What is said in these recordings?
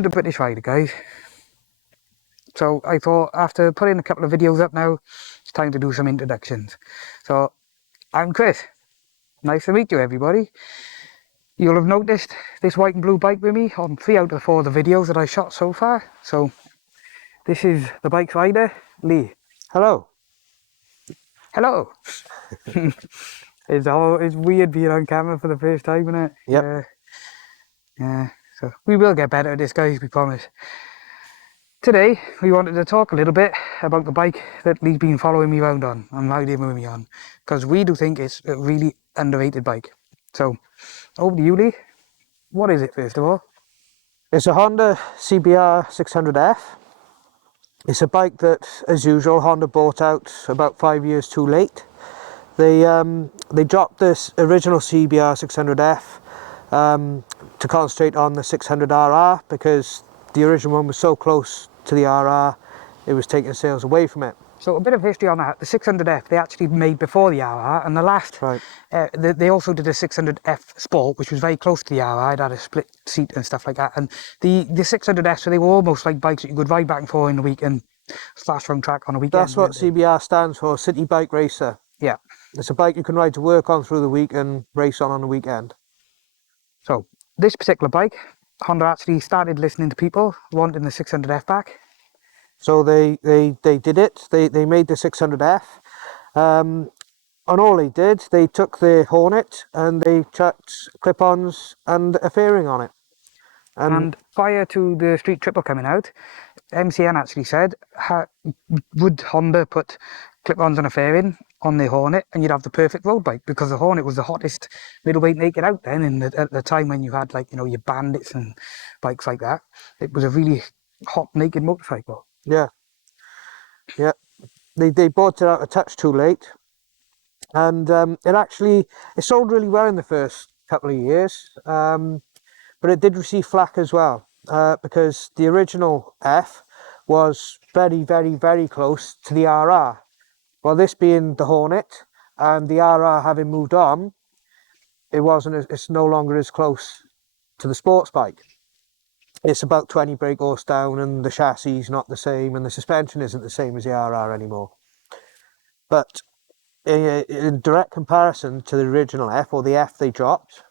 I'm the British Rider, guys. So I thought after putting a couple of videos up now, it's time to do some introductions. So I'm Chris. Nice to meet you, everybody. You'll have noticed this white and blue bike with me on 3 out of 4 of the videos that I shot so far. So this is the bike's rider, Lee. Hello. Hello. It's weird being on camera for the first time, isn't it? Yep. Yeah. So we will get better at this, guys, we promise. Today we wanted to talk a little bit about the bike that Lee's been following me around on and riding with me on, because we do think it's a really underrated bike. So over to you, Lee. What is it, first of all? It's a Honda CBR 600F. It's a bike that, as usual, Honda bought out about 5 years too late. They dropped this original CBR 600F to concentrate on the 600RR because the original one was so close to the RR, it was taking sales away from it. So a bit of history on that. The 600F they actually made before the RR, and the last, Right. They also did a 600F Sport, which was very close to the RR. It had a split seat and stuff like that. And the 600F, so they were almost like bikes that you could ride back and forth in the week and flash around track on a weekend. That's what CBR stands for, City Bike Racer. Yeah. It's a bike you can ride to work on through the week and race on the weekend. So this particular bike, Honda actually started listening to people wanting the 600F back. So they did it. They made the 600F. And all they did, they took the Hornet and they chucked clip-ons and a fairing on it. And prior to the Street Triple coming out, MCN actually said, would Honda put clip-ons and a fairing on the Hornet and you'd have the perfect road bike, because the Hornet was the hottest middleweight naked out then, at the time when you had, like, you know, your Bandits and bikes like that. It was a really hot naked motorcycle. Yeah. They bought it out a touch too late, and it sold really well in the first couple of years, but it did receive flack as well, because the original F was very, very, very close to the RR. Well, this being the Hornet and the RR having moved on, it's no longer as close to the sports bike. It's about 20 brake horse down, and the chassis is not the same, and the suspension isn't the same as the RR anymore. But in direct comparison to the original F, or the F they dropped,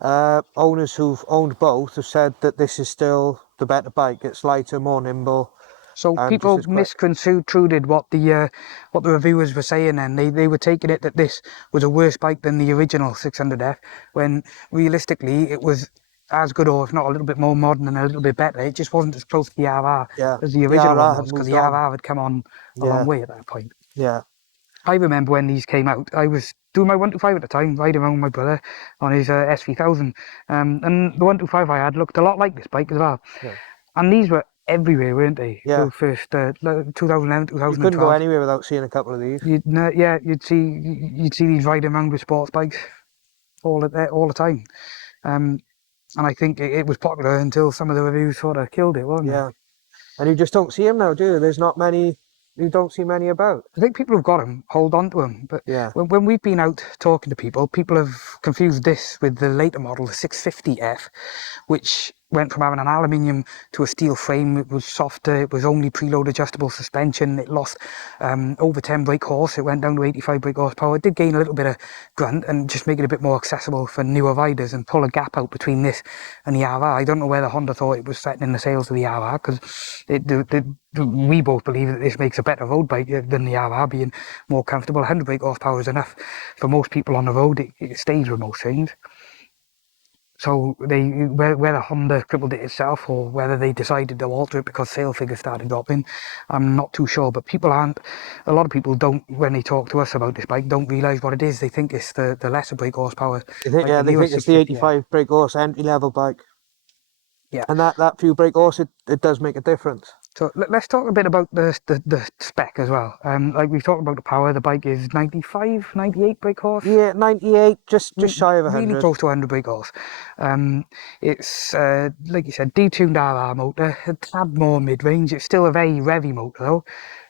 owners who've owned both have said that this is still the better bike. It's lighter, more nimble. So people misconstrued what the reviewers were saying, and they were taking it that this was a worse bike than the original 600F, when realistically it was as good, or if not a little bit more modern and a little bit better. It just wasn't as close to the RR as the original one was, because the RR had come on a long way at that point. Yeah. I remember when these came out, I was doing my 125 at the time, riding around with my brother on his S3000, and the 125 I had looked a lot like this bike as well. Yeah. And these were everywhere, weren't they? Yeah. The first 2011, 2012. You couldn't go anywhere without seeing a couple of these. You'd see these riding around with sports bikes all the time. And I think it was popular until some of the reviews sort of killed it, wasn't it? Yeah. And you just don't see them now, do you? There's not many. You don't see many about. I think people who've got them hold on to them, but yeah. when we've been out talking to people have confused this with the later model, the 650F, which went from having an aluminium to a steel frame. It was softer, it was only preload adjustable suspension, it lost over 10 brake horse, it went down to 85 brake horsepower. It did gain a little bit of grunt and just make it a bit more accessible for newer riders and pull a gap out between this and the RR. I don't know whether Honda thought it was threatening the sales of the RR, because we both believe that this makes a better road bike than the RR, being more comfortable. 100 brake horsepower is enough for most people on the road. It stays with most things. So whether Honda crippled it itself or whether they decided to alter it because sale figures started dropping, I'm not too sure. But a lot of people don't, when they talk to us about this bike, don't realise what it is. They think it's the lesser brake horsepower. They think it's the 85 brake horse entry level bike. Yeah. And that few brake horse, it does make a difference. So let's talk a bit about the spec as well. Like we've talked about the power, the bike is 95, 98 brake horse. Yeah, 98, just shy of 100. Really close to 100 brake horse. It's, like you said, detuned RR motor, a tad more mid-range. It's still a very revvy motor though.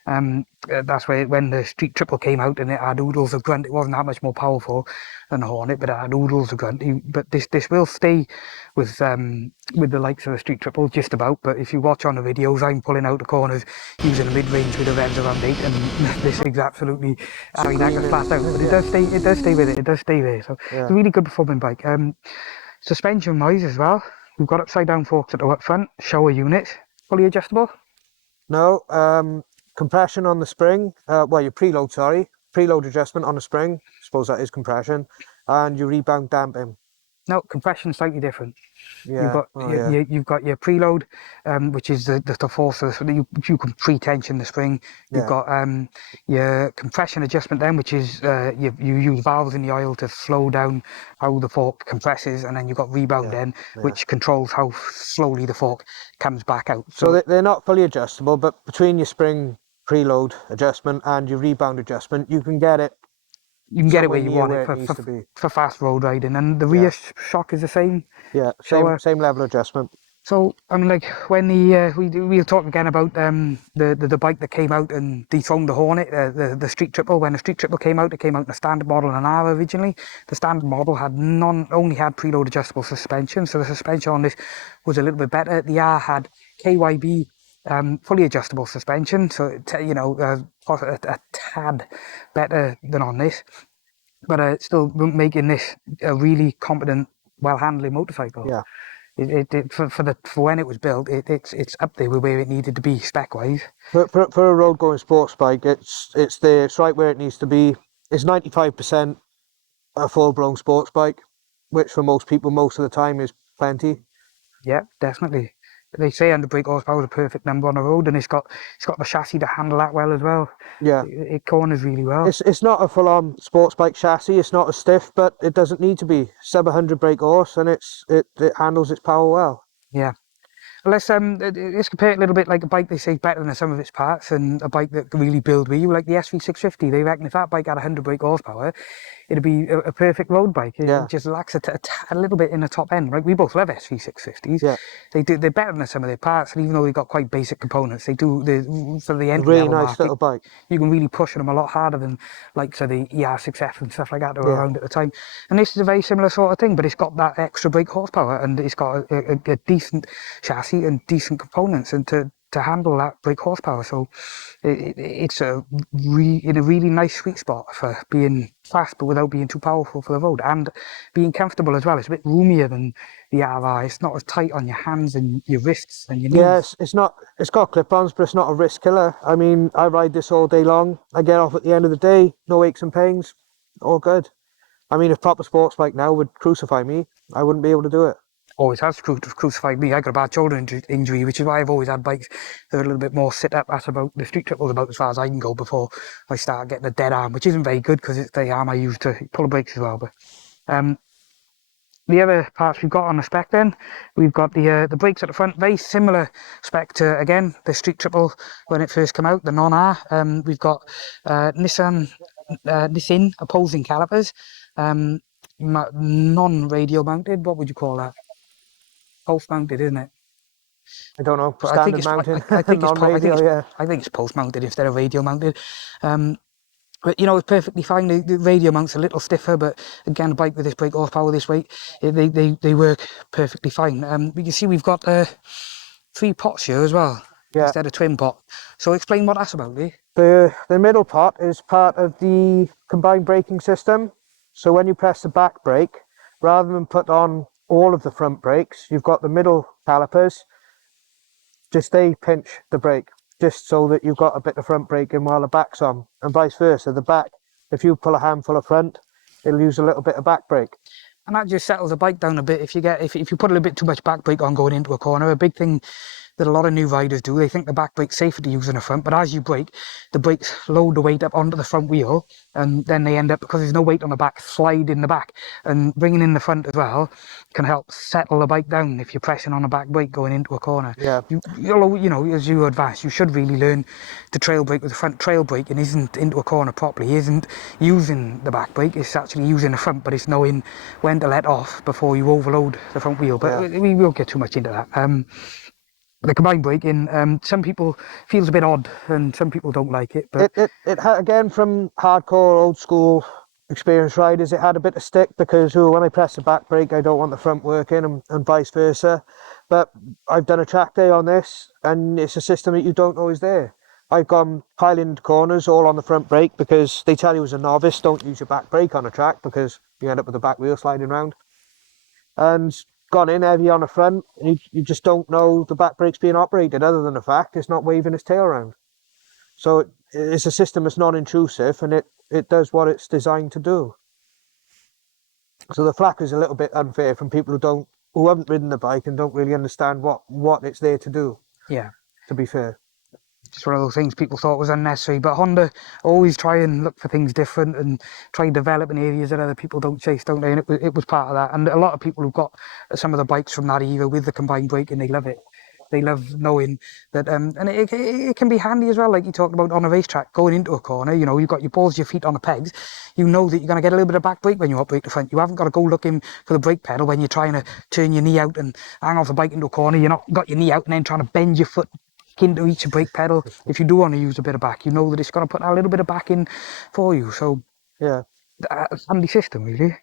That's where when the Street Triple came out and it had oodles of grunt, it wasn't that much more powerful than the Hornet, but it had oodles of grunt. But this will stay with the likes of the Street Triple just about. But if you watch on the videos, I'm pulling out the corners using a mid-range with a revs around 8, and this thing's absolutely having that flat out. But it does stay. It does stay with it. It does stay there. So Yeah. it's a really good performing bike. Suspension wise as well, we've got upside down forks at the up front, shower unit, fully adjustable. No, compression on the spring. Well, your preload, sorry. Preload adjustment on the spring. Suppose that is compression. And your rebound damping. No, compression slightly different. You've Yeah. got you've got your preload, which is the force of you can pre-tension the spring. You've Yeah. got your compression adjustment then, which is you use valves in the oil to slow down how the fork compresses, and then you've got rebound then, which controls how slowly the fork comes back out. So they're not fully adjustable, but between your spring preload adjustment and your rebound adjustment, you can get it. You can get it where you near want where it needs to be. for fast road riding, and the rear shock is the same. Yeah, So, same level adjustment. So I mean, like when we'll talk again about the bike that came out and dethroned the Hornet, the Street Triple. When the Street Triple came out, it came out in a standard model and an R originally. The standard model had only had preload adjustable suspension, so the suspension on this was a little bit better. The R had KYB fully adjustable suspension, so a tad better than on this, but still making this a really competent, well handling motorcycle. Yeah. For when it was built, it's up there with where it needed to be spec wise. For a road going sports bike, it's there. It's right where it needs to be. It's 95% a full blown sports bike, which for most people most of the time is plenty. Yeah, definitely. They say under brake horsepower is a perfect number on the road, and it's got the chassis to handle that well as well. Yeah, it corners really well. It's not a full on sports bike chassis. It's not as stiff, but it doesn't need to be. Sub 100 brake horse, and it handles its power well. Yeah. Let's compare it a little bit like a bike they say better than the sum of its parts, and a bike that can really build with you, like the SV650. They reckon if that bike had 100 brake horsepower, it'd be a perfect road bike. It just lacks a little bit in the top end. Right? We both love SV650s. Yeah. They're better than the sum of their parts, and even though they've got quite basic components, for the entry Really level nice market, little bike. you can really push them a lot harder than like so the ER6F and stuff like that that were around at the time. And this is a very similar sort of thing, but it's got that extra brake horsepower, and it's got a decent chassis and decent components, and to handle that brake horsepower. So it's in a really nice sweet spot for being fast but without being too powerful for the road, and being comfortable as well. It's a bit roomier than the RR. It's not as tight on your hands and your wrists and your knees. Yes, it's not. It's got clip-ons, but it's not a wrist killer. I mean, I ride this all day long. I get off at the end of the day, no aches and pains, all good. I mean, if proper sports bike now would crucify me, I wouldn't be able to do it. Always has crucified me. I got a bad shoulder injury, which is why I've always had bikes that are a little bit more sit up. That's about the Street Triple's about as far as I can go before I start getting a dead arm, which isn't very good because it's the arm I use to pull the brakes as well. But the other parts we've got on the spec, then we've got the brakes at the front, very similar spec to again the Street Triple when it first came out, the non-R. We've got Nissan opposing calipers, non-radial mounted. What would you call that? Post mounted, isn't it? I don't know. But Standard mounting, I think non-radial, yeah. I think it's post mounted instead of radial mounted. But it's perfectly fine. The radial mount's a little stiffer, but again, a bike with this brake horsepower, this weight, they work perfectly fine. You can see we've got 3 pots here as well, instead of twin pot. So explain what that's about, Lee. The middle pot is part of the combined braking system. So when you press the back brake, rather than put on all of the front brakes, you've got the middle calipers. Just they pinch the brake, just so that you've got a bit of front braking while the back's on, and vice versa. The back, if you pull a handful of front, it'll use a little bit of back brake. And that just settles the bike down a bit. If you put a little bit too much back brake on going into a corner, a big thing that a lot of new riders do, they think the back brake's safer to use than the front, but as you brake, the brakes load the weight up onto the front wheel, and then they end up, because there's no weight on the back, slide in the back, and bringing in the front as well can help settle the bike down if you're pressing on a back brake going into a corner. Yeah. As you advance, you should really learn to trail brake with the front. Trail braking isn't into a corner properly, isn't using the back brake, it's actually using the front, but it's knowing when to let off before you overload the front wheel. But we won't get too much into that. the combined braking, some people feels a bit odd and some people don't like it, but It had, again, from hardcore old school experienced riders, it had a bit of stick because when I press the back brake, I don't want the front working, and vice versa. But I've done a track day on this, and it's a system that you don't know is there. I've gone piling corners all on the front brake because they tell you as a novice, don't use your back brake on a track because you end up with the back wheel sliding around. And gone in heavy on the front, and you just don't know the back brake's being operated, other than the fact it's not waving its tail around. So it's a system that's non-intrusive, and it does what it's designed to do. So the flak is a little bit unfair from people who haven't ridden the bike and don't really understand what it's there to do. yeah, To be fair. just one of those things people thought was unnecessary. But Honda always try and look for things different and try and develop in areas that other people don't chase, don't they? And it was part of that. And a lot of people who've got some of the bikes from that era with the combined braking, they love it. They love knowing that, and it can be handy as well, like you talked about on a racetrack, going into a corner, you know, you've got your balls, your feet on the pegs, you know that you're going to get a little bit of back brake when you operate the front. You haven't got to go looking for the brake pedal when you're trying to turn your knee out and hang off the bike into a corner. You're not got your knee out and then trying to bend your foot into each brake pedal. If you do want to use a bit of back, you know that it's going to put a little bit of back in for you. So, Yeah. handy system, really.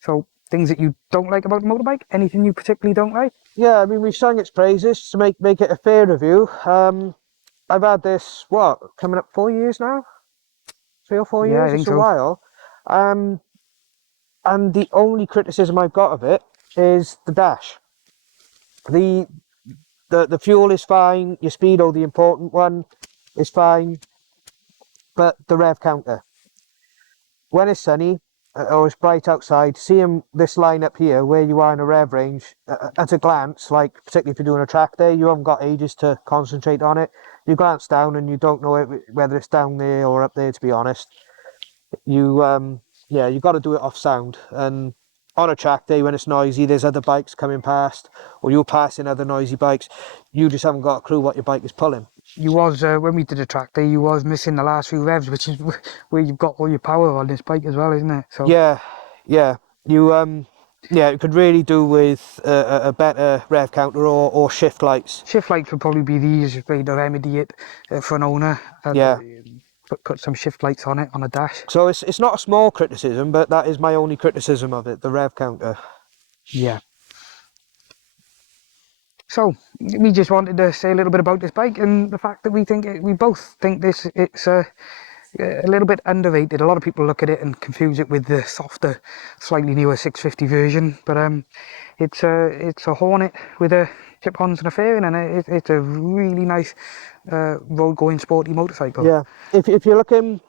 So, things that you don't like about the motorbike? Anything you particularly don't like? Yeah, I mean, we've sung its praises to make it a fair review. I've had this, coming up 4 years now? 3 or 4 Yeah, I years? think It's a so. while. And the only criticism I've got of it is the dash. The the fuel is fine, your speedo, the important one, is fine, but the rev counter. When it's sunny or it's bright outside, seeing this line up here where you are in a rev range, at a glance, like particularly if you're doing a track day, you haven't got ages to concentrate on it. You glance down and you don't know whether it's down there or up there, to be honest. You got to do it off sound. And on a track day when it's noisy, there's other bikes coming past, or you're passing other noisy bikes, you just haven't got a clue what your bike is pulling. You was, when we did a track day, you was missing the last few revs, which is where you've got all your power on this bike as well, isn't it? So Yeah, yeah. You could really do with a better rev counter or shift lights. shift lights would probably be the easiest way to remedy it for an owner. Yeah. Put some shift lights on it on a dash. So it's not a small criticism, but that is my only criticism of it, the rev counter. Yeah. So we just wanted to say a little bit about this bike and the fact that we both think it's a little bit underrated. A lot of people look at it and confuse it with the softer, slightly newer 650 version, but it's a Hornet with a chip-ons and a fairing, and it's a really nice road-going sporty motorcycle. Yeah. If you're looking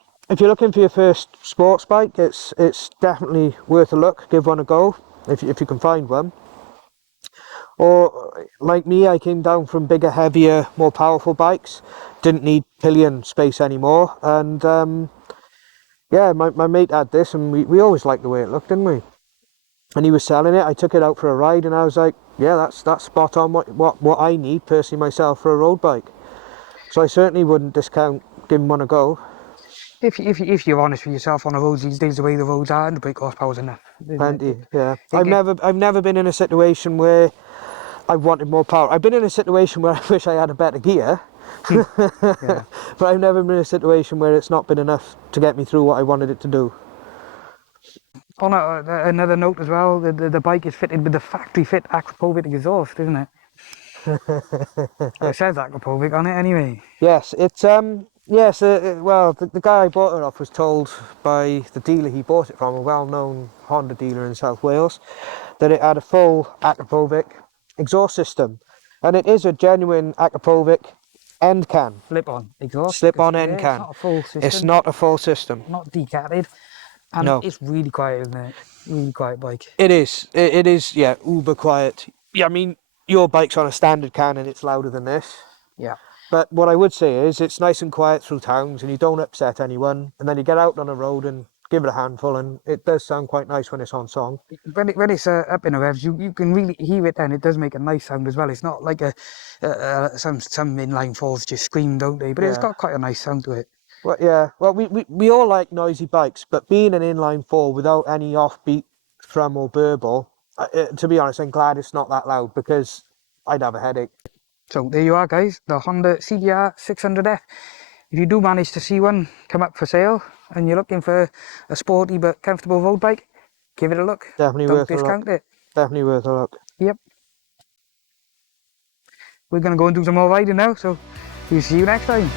for your first sports bike, it's definitely worth a look. Give one a go if you can find one. Or like me, I came down from bigger, heavier, more powerful bikes. Didn't need pillion space anymore, and my mate had this, and we always liked the way it looked, didn't we? And he was selling it. I took it out for a ride, and I was like, yeah, that's spot on what I need personally myself for a road bike. So I certainly wouldn't discount giving one a go. If you're honest with yourself on the roads these days, the way the roads are, and the brake horsepower's enough. Plenty, yeah. It- I've never been in a situation where I wanted more power. I've been in a situation where I wish I had a better gear, yeah. but I've never been in a situation where it's not been enough to get me through what I wanted it to do. On another note as well, the bike is fitted with the factory fit Aquapovic exhaust, isn't it? It says Aquapovic on it anyway. Yes, well, the guy I bought it off was told by the dealer he bought it from, a well-known Honda dealer in South Wales, that it had a full Aquapovic exhaust system, and it is a genuine Aquapovic end can, Slip-on exhaust. slip-on end It's can. not a full system. It's not a full system. Not decatted. And No. it's really quiet, isn't it? Really quiet bike. It is. It is. Yeah, uber quiet. Yeah, I mean, your bike's on a standard can and it's louder than this. Yeah. But what I would say is it's nice and quiet through towns and you don't upset anyone. And then you get out on a road and give it a handful, and it does sound quite nice when it's on song. When it's up in the revs, you can really hear it, and it does make a nice sound as well. It's not like some inline fours just scream, don't they? But it's Yeah. got quite a nice sound to it. Well, yeah. Well, we all like noisy bikes, but being an inline four without any offbeat thrum or burble, to be honest, I'm glad it's not that loud because I'd have a headache. So there you are, guys, the Honda CBR 600F. If you do manage to see one come up for sale and you're looking for a sporty but comfortable road bike, give it a look. Definitely Don't worth a look. discount it. Definitely worth a look. Yep. We're going to go and do some more riding now, so we'll see you next time.